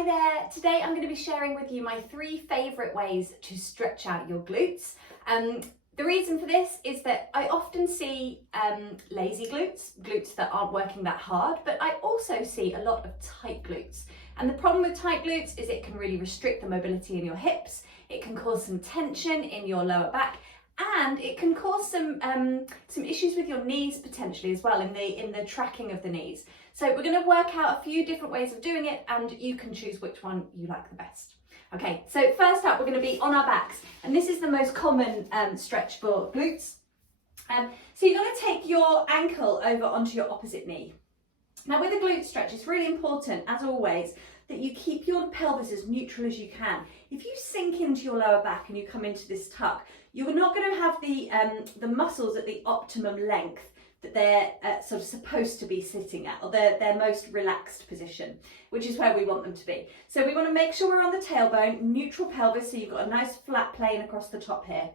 Hi there, today I'm going to be sharing with you my 3 favourite ways to stretch out your glutes. The reason for this is that I often see lazy glutes that aren't working that hard, but I also see a lot of tight glutes. And the problem with tight glutes is it can really restrict the mobility in your hips, it can cause some tension in your lower back, and it can cause some issues with your knees potentially as well in the tracking of the knees. So we're going to work out a few different ways of doing it and you can choose which one you like the best. Okay, so first up we're going to be on our backs, and this is the most common stretch for glutes. So you're going to take your ankle over onto your opposite knee. Now with a glute stretch, it's really important, as always, that you keep your pelvis as neutral as you can. If you sink into your lower back and you come into this tuck, you're not going to have the muscles at the optimum length that they're sort of supposed to be sitting at, or their most relaxed position, which is where we want them to be. So we want to make sure we're on the tailbone, neutral pelvis, so you've got a nice flat plane across the top here.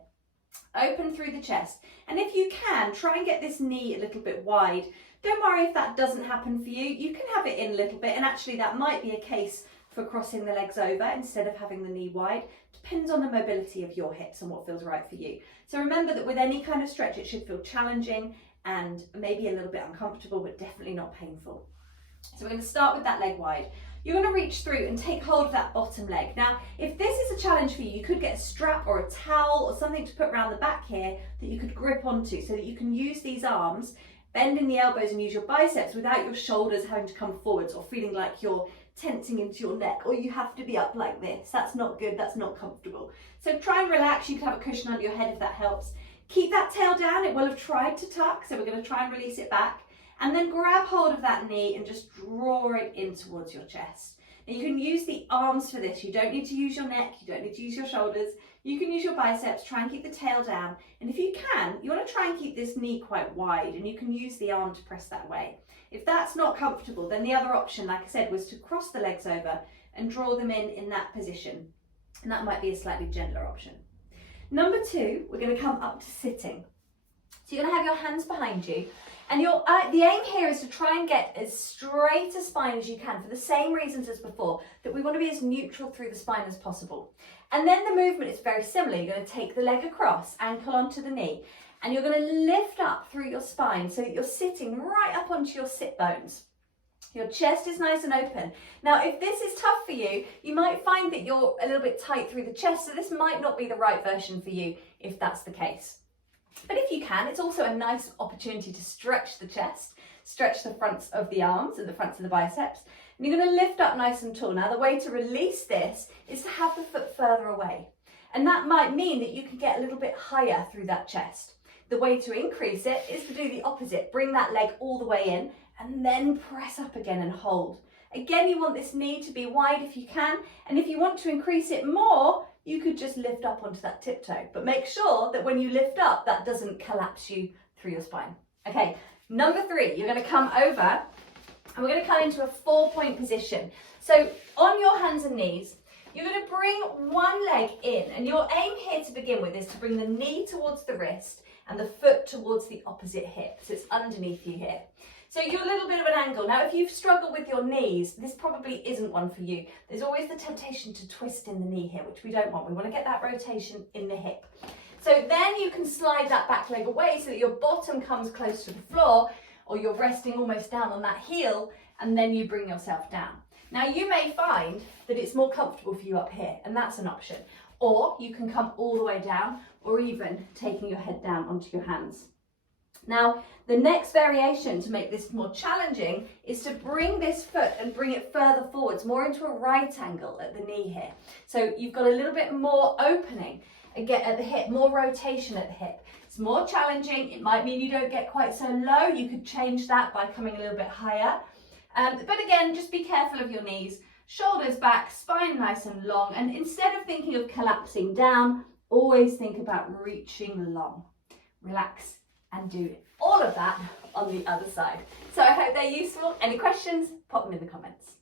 Open through the chest, and if you can, try and get this knee a little bit wide. Don't worry if that doesn't happen for you. You can have it in a little bit, and actually that might be a case for crossing the legs over instead of having the knee wide. Depends on the mobility of your hips and what feels right for you. So remember that with any kind of stretch, it should feel challenging and maybe a little bit uncomfortable, but definitely not painful. So we're going to start with that leg wide. You're going to reach through and take hold of that bottom leg. Now, if this is a challenge for you, you could get a strap or a towel or something to put around the back here that you could grip onto so that you can use these arms, bend in the elbows and use your biceps without your shoulders having to come forwards or feeling like you're tensing into your neck, or you have to be up like this. That's not good, that's not comfortable. So try and relax. You can have a cushion under your head if that helps. Keep that tail down, it will have tried to tuck, so we're going to try and release it back. And then grab hold of that knee and just draw it in towards your chest. Now you can use the arms for this. You don't need to use your neck, you don't need to use your shoulders. You can use your biceps, try and keep the tail down. And if you can, you want to try and keep this knee quite wide, and you can use the arm to press that way. If that's not comfortable, then the other option, like I said, was to cross the legs over and draw them in that position. And that might be a slightly gentler option. Number 2, we're going to come up to sitting. So you're going to have your hands behind you, and the aim here is to try and get as straight a spine as you can for the same reasons as before, that we want to be as neutral through the spine as possible. And then the movement is very similar. You're going to take the leg across, ankle onto the knee, and you're going to lift up through your spine so that you're sitting right up onto your sit bones. Your chest is nice and open. Now, if this is tough for you, you might find that you're a little bit tight through the chest, so this might not be the right version for you if that's the case. But if you can, it's also a nice opportunity to stretch the chest, stretch the fronts of the arms and the fronts of the biceps. And you're going to lift up nice and tall. Now, the way to release this is to have the foot further away. And that might mean that you can get a little bit higher through that chest. The way to increase it is to do the opposite. Bring that leg all the way in and then press up again and hold. Again, you want this knee to be wide if you can. And if you want to increase it more, you could just lift up onto that tiptoe. But make sure that when you lift up, that doesn't collapse you through your spine. Okay, number 3, you're going to come over and we're going to come into a 4-point position. So on your hands and knees, you're going to bring one leg in, and your aim here to begin with is to bring the knee towards the wrist and the foot towards the opposite hip. So it's underneath you here. So you're a little bit of an angle. Now, if you've struggled with your knees, this probably isn't one for you. There's always the temptation to twist in the knee here, which we don't want. We want to get that rotation in the hip. So then you can slide that back leg away so that your bottom comes close to the floor, or you're resting almost down on that heel, and then you bring yourself down. Now, you may find that it's more comfortable for you up here, and that's an option. Or you can come all the way down, or even taking your head down onto your hands. Now, the next variation to make this more challenging is to bring this foot and bring it further forwards, more into a right angle at the knee here. So you've got a little bit more opening again at the hip, more rotation at the hip. It's more challenging. It might mean you don't get quite so low. You could change that by coming a little bit higher. But again, just be careful of your knees. Shoulders back, spine nice and long. And instead of thinking of collapsing down, always think about reaching long. Relax and do all of that on the other side. So I hope they're useful. Any questions? Pop them in the comments.